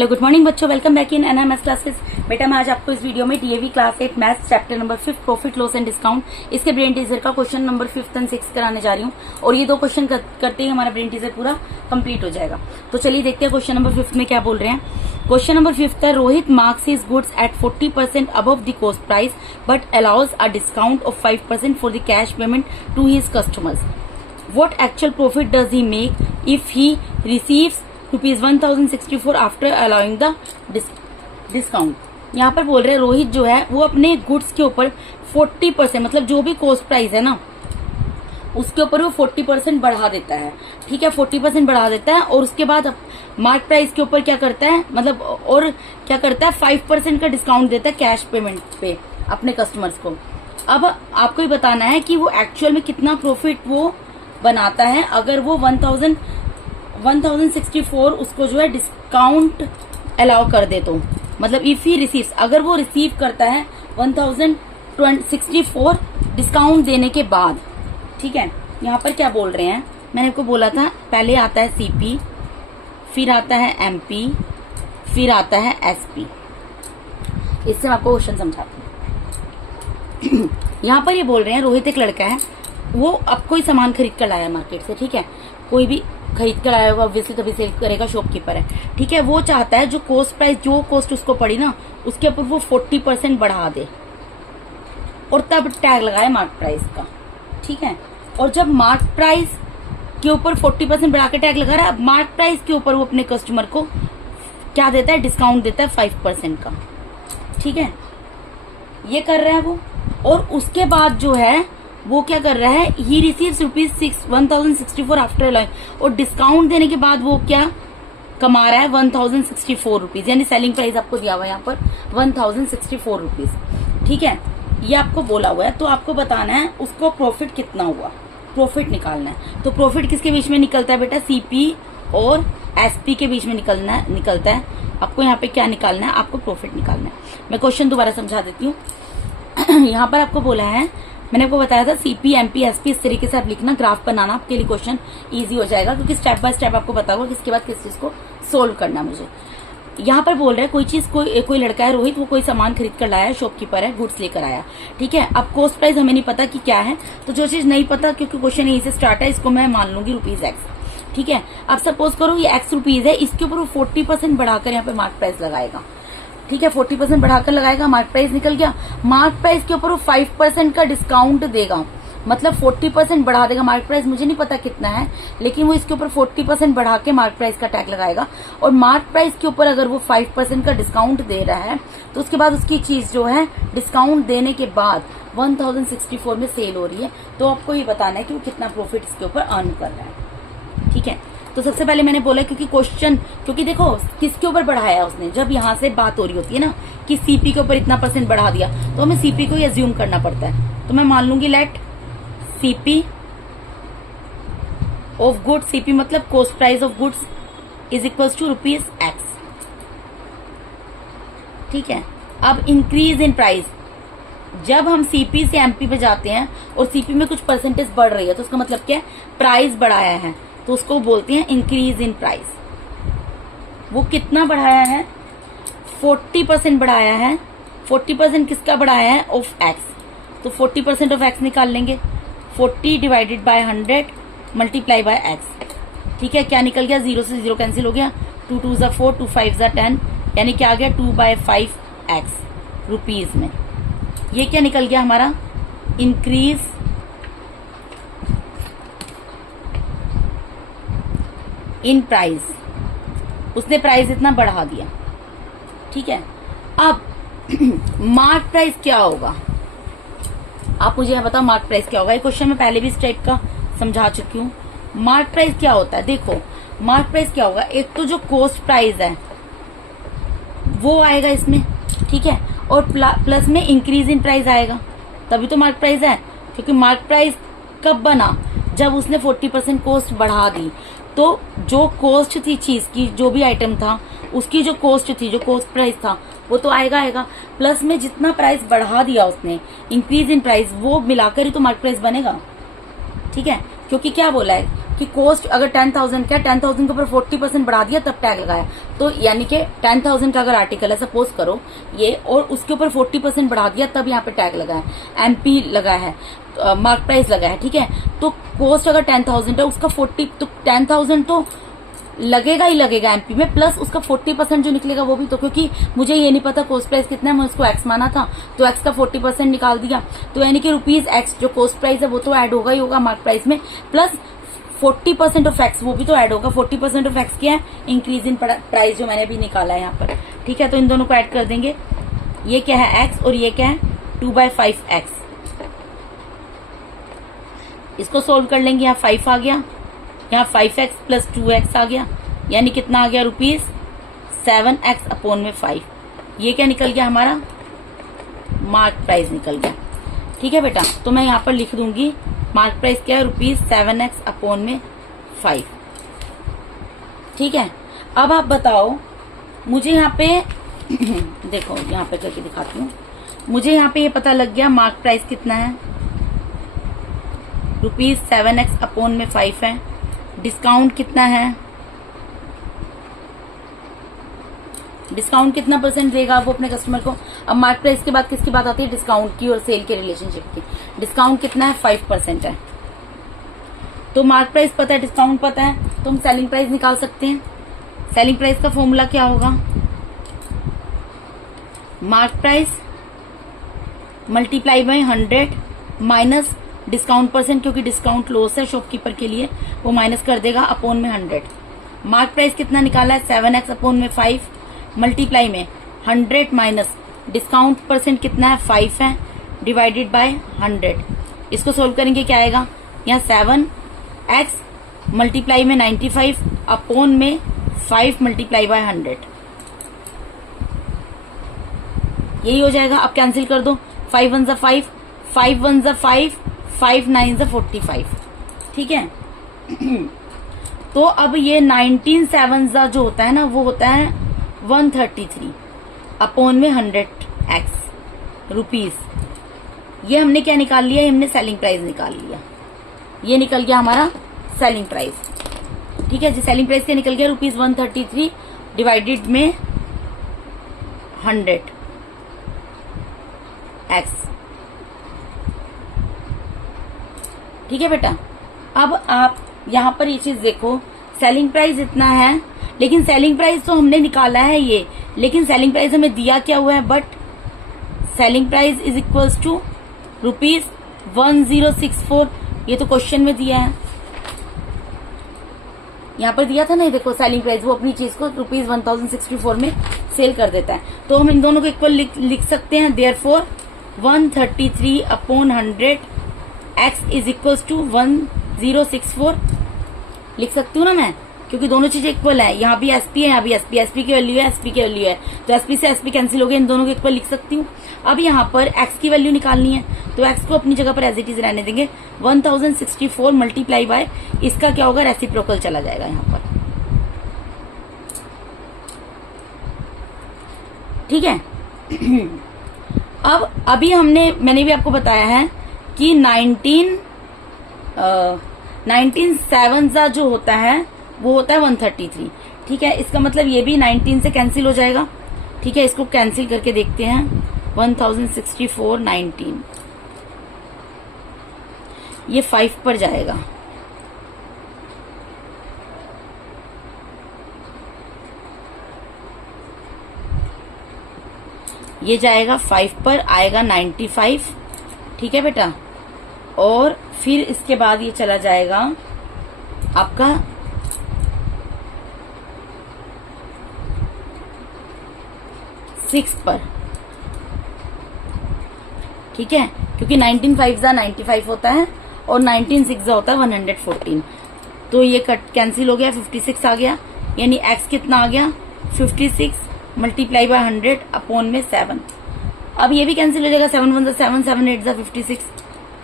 Hello good morning बच्चों, welcome back in NMS classes. बेटा मैं आज आपको इस वीडियो में DAV class 8 maths chapter number 5 profit loss and discount इसके ब्रेन टीजर का क्वेश्चन नंबर 5 एंड 6 कराने जा रही हूँ। और ये दो क्वेश्चन करते ही हमारा ब्रेन टीजर पूरा कंप्लीट हो जाएगा। तो चलिए देखते हैं क्वेश्चन नंबर 5 में क्या बोल रहे हैं। क्वेश्चन नंबर 5 था, Rohit marks his goods at 40% above the cost price but allows a discount of 5% for the cash payment to his customers. What actual profit does he make if he receives rupees 1064 after allowing the discount? यहाँ पर बोल रहे हैं रोहित जो है वो अपने goods के ऊपर 40% मतलब जो भी कॉस्ट प्राइस है ना उसके ऊपर वो 40% बढ़ा देता है। ठीक है, 40% बढ़ा देता है और उसके बाद मार्क प्राइस के ऊपर क्या करता है, मतलब और क्या करता है 5% का डिस्काउंट देता है कैश पेमेंट पे अपने कस्टमर्स को। अब आपको ही बताना है कि वो एक्चुअल में कितना प्रॉफिट वो बनाता है अगर वो 1064 उसको जो है डिस्काउंट अलाउ कर दे तो, मतलब इफ ही रिसीव्स, अगर वो रिसीव करता है 1064 डिस्काउंट देने के बाद। ठीक है, यहाँ पर क्या बोल रहे हैं, मैंने आपको बोला था पहले आता है सीपी, फिर आता है एमपी, फिर आता है एसपी। इससे मैं आपको क्वेश्चन समझाती हूँ। यहाँ पर ये बोल रहे हैं रोहित एक लड़का है, वो अब कोई सामान खरीद कर लाया मार्केट से। ठीक है, कोई भी खरीद कर लाया होगा, ऑब्वियसली तभी सेल करेगा, शॉपकीपर है। ठीक है, वो चाहता है जो कॉस्ट प्राइस, जो कॉस्ट उसको पड़ी ना उसके ऊपर वो 40% बढ़ा दे और तब टैग लगाए मार्क प्राइस का। ठीक है, और जब मार्क प्राइस के ऊपर 40% बढ़ा के टैग लगा रहा है, मार्क प्राइस के ऊपर वो अपने कस्टमर को क्या देता है, डिस्काउंट देता है 5% का। ठीक है, ये कर रहा है वो। और उसके बाद जो है वो क्या कर रहा है, he receives rupees 1064 after allowing, और डिस्काउंट देने के बाद वो क्या कमा रहा है 1064 रुपीज, यानी सेलिंग प्राइस आपको दिया हुआ है यहाँ पर 1064 रुपीज। ठीक है, ये आपको बोला हुआ है, तो आपको बताना है उसको प्रॉफिट कितना हुआ, प्रॉफिट निकालना है। तो प्रॉफिट किसके बीच में निकलता है बेटा, सीपी और एसपी के बीच में निकलता है। आपको यहाँ पे क्या निकालना है, आपको प्रॉफिट निकालना है। मैं क्वेश्चन दोबारा समझा देती हूँ। यहाँ पर आपको बोला है, मैंने आपको बताया था सीपी एमपी एसपी, इस तरीके से आप लिखना, ग्राफ बनाना, आपके लिए क्वेश्चन इजी हो जाएगा क्योंकि स्टेप बाय स्टेप आपको पता होगा किसके बाद किस चीज को सोल्व करना। मुझे यहाँ पर बोल रहा है कोई चीज, कोई लड़का है रोहित, वो कोई सामान खरीद कर लाया, शॉपकीपर है, गुड्स लेकर आया। ठीक है, अब कॉस्ट प्राइस हमें नहीं पता कि क्या है, तो जो चीज नहीं पता क्योंकि क्वेश्चन यहीं से स्टार्ट है, इसको मैं मान लूंगी रुपीज एक्स। ठीक है, अब सपोज करो ये एक्स रुपीज है, इसके ऊपर वो 40% बढ़ाकर यहाँ पे मार्क प्राइस लगाएगा। ठीक है, 40% बढ़ाकर लगाएगा, मार्क प्राइस निकल गया। मार्क प्राइस के ऊपर वो 5% का डिस्काउंट देगा, मतलब 40% बढ़ा देगा। मार्क प्राइस मुझे नहीं पता कितना है, लेकिन वो इसके ऊपर 40% बढ़ा के मार्क प्राइस का टैग लगाएगा। और मार्क प्राइस के ऊपर अगर वो 5% का डिस्काउंट दे रहा है तो उसके बाद उसकी चीज जो है डिस्काउंट देने के बाद 1064 में सेल हो रही है। तो आपको ये बताना है कि वो कितना प्रॉफिट इसके ऊपर अर्न कर रहा है। ठीक है, तो सबसे पहले मैंने बोला क्योंकि देखो किसके ऊपर बढ़ाया उसने, जब यहाँ से बात हो रही होती है ना कि सीपी के ऊपर इतना % बढ़ा दिया तो हमें सीपी को ही अज्यूम करना पड़ता है। तो मैं मान लूंगी let CP of goods, CP मतलब cost price of goods is equals to rupees X. ठीक है, अब इंक्रीज इन प्राइस, जब हम सीपी से एमपी पे जाते हैं और सीपी में कुछ % बढ़ रही है तो उसका मतलब क्या है, प्राइस बढ़ाया है, तो उसको बोलते हैं इंक्रीज इन प्राइस। वो कितना बढ़ाया है, 40% बढ़ाया है। 40% किसका बढ़ाया है, ऑफ एक्स, तो 40% ऑफ एक्स निकाल लेंगे। 40 divided by 100 multiply by x. ठीक है, क्या निकल गया, 0 से 0 कैंसिल हो गया, 2 2 ज़ा 4, 2 5 ज़ा 10, यानी क्या आ गया 2/5 एक्स रुपीज में। ये क्या निकल गया हमारा, इंक्रीज इन प्राइस, उसने प्राइस इतना बढ़ा दिया। ठीक है, अब मार्क प्राइस क्या होगा, आप मुझे यह बताओ मार्क प्राइस क्या होगा। ये क्वेश्चन में पहले भी इस टाइप का समझा चुकी हूँ। मार्क प्राइस क्या होता है, देखो मार्क प्राइस क्या होगा, एक तो जो कॉस्ट प्राइस है वो आएगा इसमें। ठीक है, और प्लस में इंक्रीज इन प्राइस आएगा, तभी तो मार्क प्राइस है। क्योंकि मार्क प्राइस कब बना, जब उसने 40% कॉस्ट बढ़ा दी, तो जो कॉस्ट थी चीज की, जो भी आइटम था उसकी जो कॉस्ट थी, जो कॉस्ट प्राइस था वो तो आएगा। प्लस में जितना प्राइस बढ़ा दिया उसने, इंक्रीज इन प्राइस, वो मिलाकर ही तो मार्क प्राइस बनेगा। ठीक है, क्योंकि क्या बोला है कि कॉस्ट अगर 10,000 का 10,000 के ऊपर 40% बढ़ा दिया तब टैग लगाया, तो यानी कि 10,000 का अगर आर्टिकल है सपोज करो ये, और उसके ऊपर 40% बढ़ा दिया तब यहाँ पे टैग लगा है, एमपी लगा है, मार्क प्राइस लगा है, ठीक है। तो कॉस्ट अगर 10,000 है उसका 40, तो 10,000 तो लगेगा ही लगेगा एमपी में, प्लस उसका 40% जो निकलेगा वो भी, तो क्योंकि मुझे ये नहीं पता कॉस्ट प्राइस कितना है, मैं उसको एक्स माना था तो एक्स का 40% निकाल दिया, तो यानी कि रुपीज एक्स जो कॉस्ट प्राइस है वो तो ऐड होगा ही होगा मार्क प्राइस में, प्लस 40% ऑफ एक्स वो भी तो ऐड होगा। 40% ऑफ एक्स क्या है, इंक्रीज इन प्राइस जो मैंने भी निकाला है यहाँ पर, ठीक है। तो इन दोनों को ऐड कर देंगे, ये क्या है एक्स और ये क्या है 2/5x। इसको सोल्व कर लेंगे, यहाँ 5 आ गया, यहाँ 5x प्लस 2x आ गया, यानी कितना आ गया रुपीज 7x अपॉन में 5। ये क्या निकल गया हमारा मार्क प्राइस निकल गया, ठीक है बेटा। तो मैं यहाँ पर लिख दूंगी मार्क प्राइस क्या है रुपीज 7x अपॉन में 5, ठीक है। अब आप बताओ मुझे यहाँ पे देखो यहाँ पे करके दिखाती हूँ, मुझे यहाँ पे ये पता लग गया मार्क प्राइस कितना है, रुपीज 7x अपॉन में 5 है। डिस्काउंट कितना है, डिस्काउंट कितना परसेंट देगा वो अपने कस्टमर को। अब मार्क प्राइस के बाद किसकी बात आती है, डिस्काउंट की और सेल के रिलेशनशिप की। डिस्काउंट कितना है 5% है, तो मार्क प्राइस पता है, डिस्काउंट पता है, तो हम सेलिंग प्राइस निकाल सकते हैं। सेलिंग प्राइस का फॉर्मूला क्या होगा, mark price multiply by 100 minus discount percent, क्योंकि डिस्काउंट लॉस है शॉपकीपर के लिए, वो माइनस कर देगा अपॉन में 100। मार्क प्राइस कितना निकाला है 7x अपॉन में 5, मल्टीप्लाई में 100 माइनस डिस्काउंट परसेंट कितना है 5 है, डिवाइडेड बाय 100। इसको सोल्व करेंगे क्या आएगा, यहाँ 7x मल्टीप्लाई में 95 अपॉन में 5 मल्टीप्लाई बाय 100, यही हो जाएगा। अब कैंसिल कर दो, 5 1 5, 5 1 5, 5 9 45, ठीक है। तो अब ये 19 7 जो होता है ना वो होता है 133 अपॉन में 100x रुपीज। ये हमने क्या निकाल लिया, हमने सेलिंग प्राइस निकाल लिया, ये निकल गया हमारा सेलिंग प्राइस, ठीक है जी। सेलिंग प्राइस क्या निकल गया रुपीज 133 डिवाइडेड में 100x, ठीक है बेटा। अब आप यहाँ पर ये चीज देखो, सेलिंग प्राइस इतना है, लेकिन सेलिंग प्राइस तो हमने निकाला है ये, लेकिन सेलिंग प्राइस हमें दिया क्या हुआ है, but selling price is equals to rupees 1064, ये तो क्वेश्चन में दिया है, यहाँ पर दिया था ना, देखो सेलिंग प्राइस वो अपनी चीज को रुपीज 1064 में सेल कर देता है, तो हम इन दोनों को इक्वल लिख सकते हैं। Therefore 133 upon 100 x is equals to 1064 लिख सकती हूँ ना मैं, क्योंकि दोनों चीजें इक्वल है, यहाँ भी एसपी है, यहाँ भी एसपी, एसपी की वैल्यू है, एसपी की वैल्यू है, तो एसपी से एसपी कैंसिल हो गया, इन दोनों को इक्वल लिख सकती हूँ। अब यहाँ पर एक्स की वैल्यू निकालनी है, तो एक्स को अपनी जगह पर एज इट इज रहने देंगे, 1064 मल्टीप्लाई बाय इसका क्या होगा, रेसिप्रोकल चला जाएगा यहाँ पर, ठीक है। अब अभी मैंने भी आपको बताया है कि 19 7 जो होता है वो होता है 133, ठीक है। इसका मतलब ये भी 19 से कैंसिल हो जाएगा, ठीक है। इसको कैंसिल करके देखते हैं, 1064 19 ये 5 पर जाएगा, ये जाएगा 5 पर, आएगा 95, ठीक है बेटा। और फिर इसके बाद ये चला जाएगा आपका 6 पर, ठीक है, क्योंकि 19 5 95 होता है और 19 6 होता है 114, तो ये कट कैंसिल हो गया, 56 आ गया, यानी x कितना आ गया 56 मल्टीप्लाई बाय 100 अपॉन में 7। अब ये भी कैंसिल हो जाएगा, 7 1 7 7 8 56,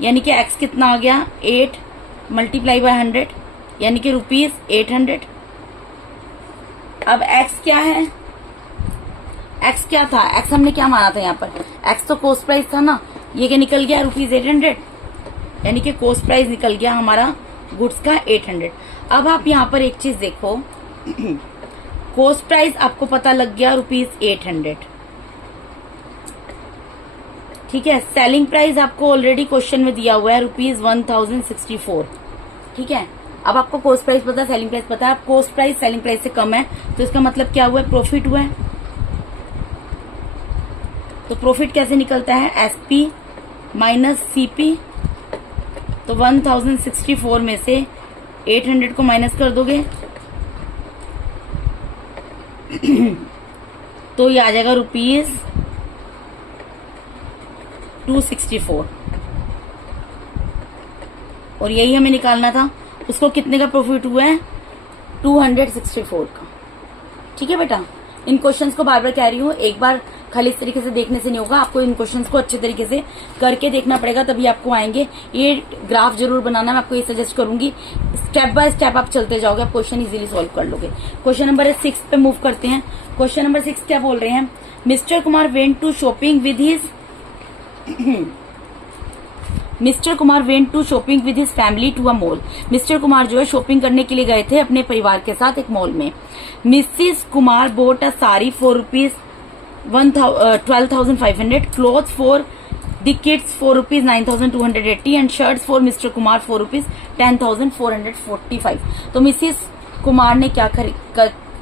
यानी कि x कितना आ गया 8 मल्टीप्लाई बाय 100, यानी कि रुपीज 800। अब x क्या है, x क्या था, x हमने क्या माना था यहाँ पर, x तो कॉस्ट प्राइस था ना, ये क्या निकल गया रुपीज 800, यानी कि कॉस्ट प्राइस निकल गया हमारा गुड्स का 800। अब आप यहाँ पर एक चीज देखो, कॉस्ट प्राइस आपको पता लग गया ₹800, ठीक है। सेलिंग प्राइस आपको ऑलरेडी क्वेश्चन में दिया हुआ है ₹1064, ठीक है। अब आपको कॉस्ट प्राइस पता है, सेलिंग प्राइस पता है। अब कॉस्ट प्राइस सेलिंग प्राइस से कम है तो इसका मतलब क्या हुआ है, प्रॉफिट हुआ है। तो प्रॉफिट कैसे निकलता है, एसपी माइनस सीपी। तो 1064 में से 800 को माइनस कर दोगे तो ये आ जाएगा ₹264, और यही हमें निकालना था। उसको कितने का प्रॉफिट हुआ है, 264 का, ठीक है बेटा। इन क्वेश्चंस को बार बार कह रही हूँ, एक बार खाली इस तरीके से देखने से नहीं होगा, आपको इन क्वेश्चंस को अच्छे तरीके से करके देखना पड़ेगा, तभी आपको आएंगे। ये ग्राफ जरूर बनाना, मैं आपको ये सजेस्ट करूंगी। स्टेप बाय स्टेप आप चलते जाओगे, आप क्वेश्चन इजीली सॉल्व कर लोगे। क्वेश्चन नंबर 6 पे मूव करते हैं। क्वेश्चन नंबर 6 क्या बोल रहे हैं, mister Kumar went to shopping with his mister Kumar went to shopping with his family to a mall. Mister Kumar जो है शॉपिंग करने के लिए गए थे अपने परिवार के साथ एक मॉल में। Mrs Kumar boat a sari for ₹12,500, cloth for the kids for ₹9,280 and shirts for mister Kumar for ₹10,445। तो मिसिस कुमार ने क्या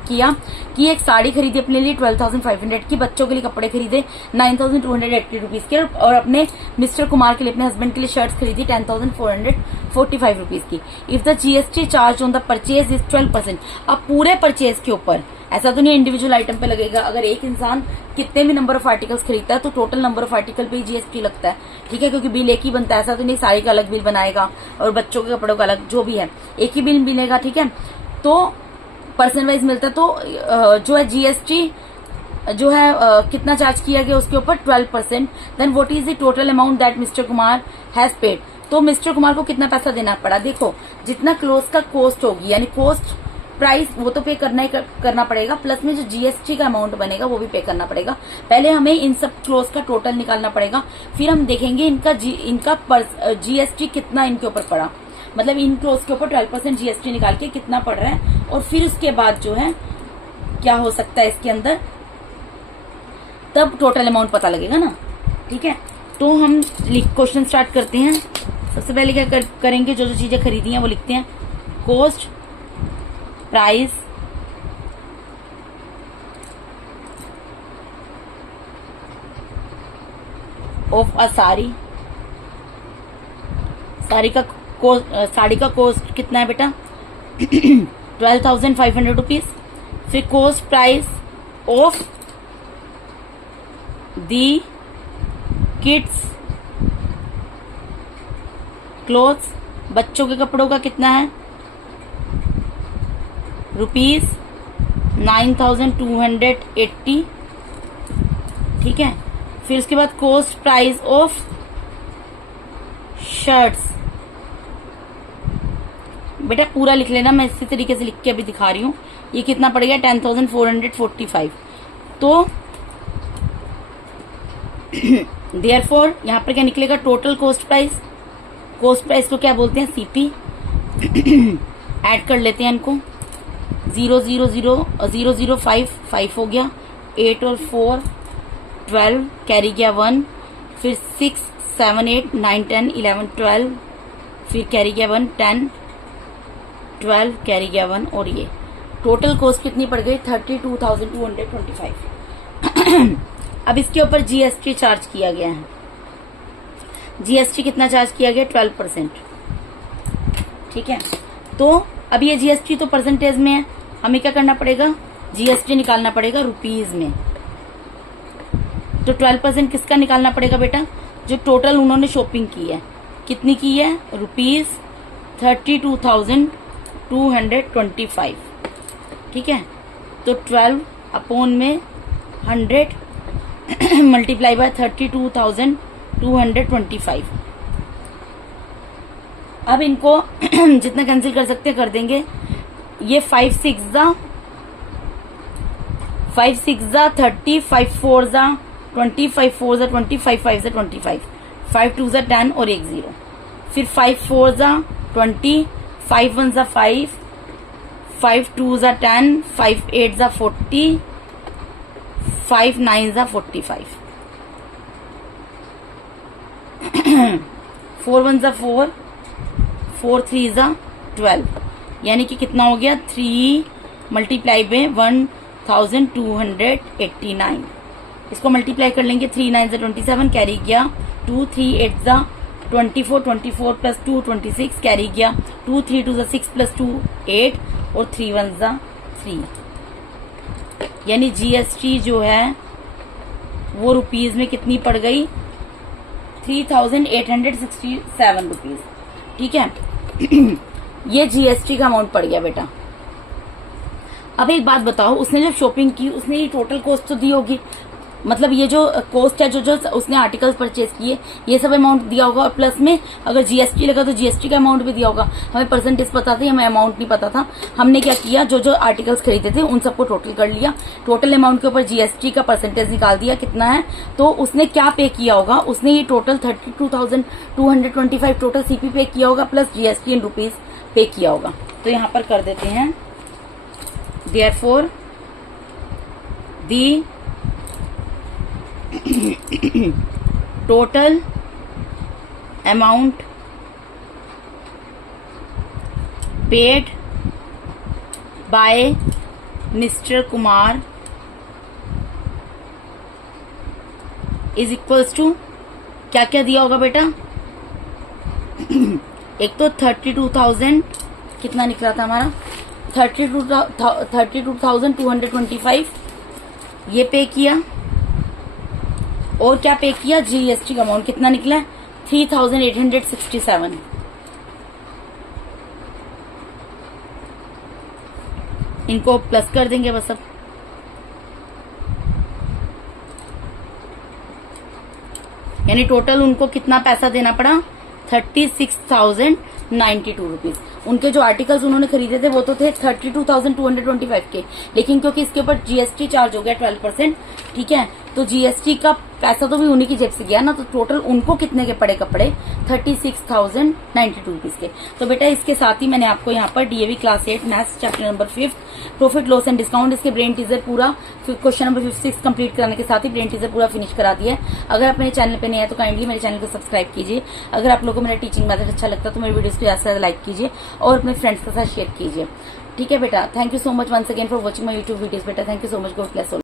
किया कि एक साड़ी खरीदी अपने लिए 12,500 की, बच्चों के लिए कपड़े खरीदे 9,280 रुपीज के, और अपने मिस्टर कुमार के लिए, अपने हस्बैंड के लिए शर्ट्स खरीदी 10,445 रुपीज की। If the GST charge on the purchase is 12%। अब पूरे परचेज के ऊपर, ऐसा तो नहीं इंडिविजुअल आइटम पे लगेगा। अगर एक इंसान कितने भी नंबर ऑफ आर्टिकल्स खरीदता है तो टोटल नंबर ऑफ आर्टिकल पे जीएसटी लगता है, ठीक है, क्योंकि बिल एक ही बनता है। ऐसा तो नहीं साड़ी का अलग बिल बनाएगा और बच्चों के कपड़ों का अलग, जो भी है एक ही बिल मिलेगा, ठीक है। तो पर्सन वाइज मिलता है। तो जो है जीएसटी जो है कितना चार्ज किया गया उसके ऊपर 12%। Then what is the total amount that mister Kumar has paid. तो मिस्टर कुमार को कितना पैसा देना पड़ा, देखो जितना क्लोथ का कॉस्ट होगी, यानी कॉस्ट प्राइस वो तो पे करना पड़ेगा, प्लस में जो जीएसटी का अमाउंट बनेगा वो भी पे करना पड़ेगा। पहले हमें इन सब क्लोथ का टोटल निकालना पड़ेगा, फिर हम देखेंगे इनका जीएसटी कितना इनके ऊपर पड़ा, मतलब इन क्लोथ के ऊपर 12% जीएसटी निकाल के कितना पड़ रहा है, और फिर उसके बाद जो है क्या हो सकता है इसके अंदर, तब टोटल अमाउंट पता लगेगा ना, ठीक है। तो हम क्वेश्चन स्टार्ट करते हैं। सबसे पहले क्या करेंगे, जो जो चीजें खरीदी हैं वो लिखते हैं। Cost price of a sari. Sari का कॉस्ट कितना है बेटा 12,500 रुपीज। फिर cost price of the kids clothes, बच्चों के कपड़ों का कितना है ₹9,280, ठीक है। फिर उसके बाद कॉस्ट प्राइस ऑफ शर्ट्स, बेटा पूरा लिख लेना, मैं इसी तरीके से लिख के अभी दिखा रही हूँ। ये कितना पड़ेगा 10,445। तो देयरफॉर यहाँ पर क्या निकलेगा, total cost price. Cost price को क्या बोलते हैं, सीपी। ऐड कर लेते हैं इनको, 0,0,0,0,0,5 हो गया, 8 और 4 12, कैरी गया 1, फिर 6 7 8 9 10 11 12, फिर कैरी गया 1 10 12, कैरी गया 1, और ये टोटल कॉस्ट कितनी पड़ गई 32,225। अब इसके ऊपर जीएसटी चार्ज किया गया है। जीएसटी कितना चार्ज किया गया 12%, ठीक है। तो अब ये जीएसटी तो परसेंटेज में है, हमें क्या करना पड़ेगा, जीएसटी निकालना पड़ेगा रुपीज में। तो 12% किसका निकालना पड़ेगा बेटा, जो टोटल उन्होंने शॉपिंग की है, कितनी की है ₹32,225, ठीक है। तो 12 अपॉन में 100 मल्टीप्लाई बाय 32,225। अब इनको जितना कैंसिल कर सकते कर देंगे। ये 5 6 जा 30, 5 4 जा 20, 5 4 जा 20, 5 5 जा 25, 5 2 जा 10 और 1 0। फिर 5 4 जा 20, 5 1 जा 5, 5 2 जा 10, 5 8 जा 40, 5 9 जा 45, 4 1 जा 4, 4 3 जा 12, यानी कि कितना हो गया 3 मल्टीप्लाई में 1289। इसको मल्टीप्लाई कर लेंगे, 3 9 जा 27 कैरी गया, 2 3 8 जा 24, 24 प्लस 2 26 कैरी गया, 2 3 2 जा 6 प्लस 2 8 और 3 1 जा 3, यानी जीएसटी जो है वो रुपीज में कितनी पड़ गई 3867 रुपीज। ठीक है ये जीएसटी का अमाउंट पड़ गया बेटा। अब एक बात बताओ, उसने जब शॉपिंग की उसने ये टोटल कॉस्ट तो दी होगी, मतलब ये जो कॉस्ट है जो उसने आर्टिकल्स परचेज किए ये सब अमाउंट दिया होगा, और प्लस में अगर जीएसटी लगा तो जीएसटी का अमाउंट भी दिया होगा। हमें परसेंटेज पता थी, हमें अमाउंट नहीं पता था। हमने क्या किया, जो जो आर्टिकल्स खरीदे थे उन सबको टोटल कर लिया, टोटल अमाउंट के ऊपर जीएसटी का परसेंटेज निकाल दिया कितना है। तो उसने क्या पे किया होगा, उसने ये टोटल 32,225 टोटल सीपी पे किया होगा, प्लस जीएसटी इन रुपीज पे किया होगा। तो यहाँ पर कर देते हैं, therefore the total amount paid by Mr. Kumar is equals to, क्या क्या दिया होगा बेटा एक तो 32,000 कितना निकला था हमारा 32,225 ये पे किया, और क्या पे किया जीएसटी का अमाउंट कितना निकला 3,867। इनको प्लस कर देंगे बस अब, यानी टोटल उनको कितना पैसा देना पड़ा 36,092 रुपीज। उनके जो आर्टिकल्स उन्होंने खरीदे थे वो तो थे 32,225 के, लेकिन क्योंकि इसके ऊपर जीएसटी चार्ज हो गया 12%, ठीक है, तो जीएसटी का पैसा तो भी उन्हीं की जेब से गया ना, तो टोटल उनको कितने के पड़े कपड़े 36,092 रुपीज के। तो बेटा इसके साथ ही मैंने आपको यहाँ पर DAV class 8 maths chapter number 5 profit loss and discount इसके ब्रेन टीजर पूरा क्वेश्चन नंबर 56 कंप्लीट कराने के साथ ही ब्रेन टीजर पूरा फिनिश करा दिया है। अगर आप मेरे चैनल पे नए हैं तो काइंडली मेरे चैनल को सब्सक्राइब कीजिए। अगर आप लोगों को मेरा टीचिंग मेथड अच्छा लगता है तो मेरे वीडियोस को ज्यादा से ज्यादा लाइक कीजिए और अपने फ्रेंड्स के साथ शेयर कीजिए। ठीक है बेटा, thank you so much once again for watching my YouTube videos बेटा, thank you so much, God bless all.